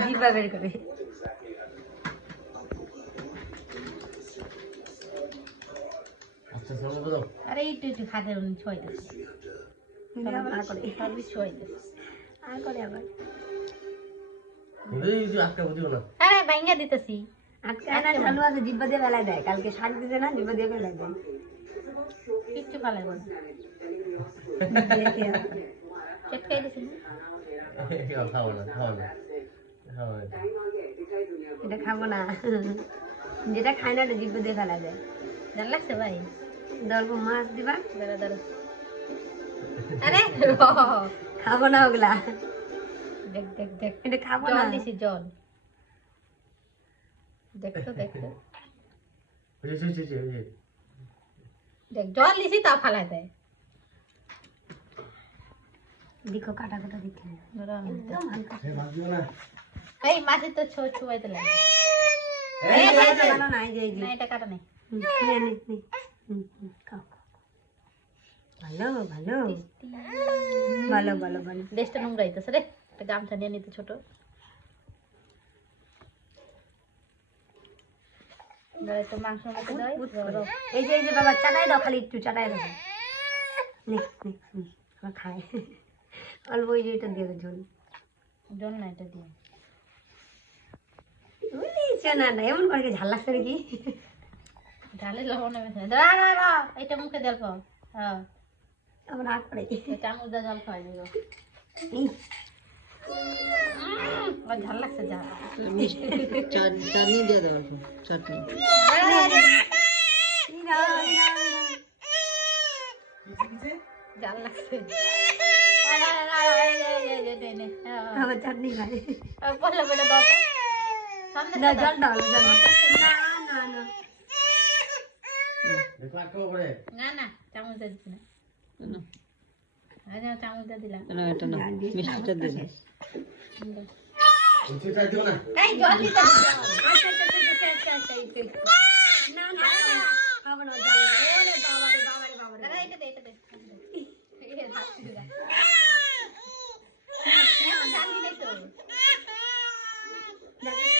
জিভা বের করে আচ্ছা চলো বলো আরে একটু খাতে ছয় দে আবার করে সবই ছয় দে আর করে আবার এই যে আটকা বুঝিও না আরে ভাঙ্গা দিতেছি আটকায় না চালু আছে জিভা দিয়ে বেলায় দেয় কালকে শাক দিতে না জিভা দিয়ে বেলায় দেয় কিচ্ছু ফালাই বল দেখে চেটকাই দিছি খাও না খাও না খাও না এটা খাবো না যেটা খায় না ওটা জিভা দিয়ে বেলায় দেয় জান লাগছে ভাই অল্প মাছ দিবা দাঁড়া দাঁড়া আরে খাবো না ওগুলা দেখ দেখ দেখ এটা খাবো জল না দিছি জল দেখতো দেখতো এই যে দেখ জল দিছি তা ফালাই দেয় দেখো কাটা কাটা দেখে দাঁড়া আমি দিতে- একদম হালকা এই ভাজিও না এই মাছের তো ছুয়াইতে লাগে এই যে ভালো না এই যে না এটা কাটা নেই নে নে নে খাও খাও। ভালো ভালো ভালো ভালো ভালো দেশটা নোংরা হইতেছে রে একটা গামছা নিয়ে নিতে ছোট দাঁড়া একটু মাংস মতো দেয় এই যে বাবা চাটাই দাও খালি একটু চাটাই দাও নে নে আমার খায় অল্প ওই যে এটা দিয়ে দাও ঝোল জল না এটা দিয়ে বুঝলি না না এমন করে কি ঝাল লাগছে নাকি ঢালে লবণ নেবে দাঁড়া দাঁড়া এটা মুখে দেল পাও হ্যাঁ আমার আগ পড়ে চামচ দা জল খাওয়াই দেবো এই আর ঝাল লাগছে যা চাটনি দিয়ে দাও অল্প চাটনি জাল লাগছে আবার চাটনি খাই পড়লে বেটা দাও তো সামনে না জল দাও জল দাও না না না দেখো আটকা করে না না চামচ দিয়ে দিচ্ছি না আচ্ছা চামচ দিয়ে দিলাম না এটা না মিষ্টিটা দিয়ে দাও উঠে যাই দিও না এই জল দিতে না না খাবো না জল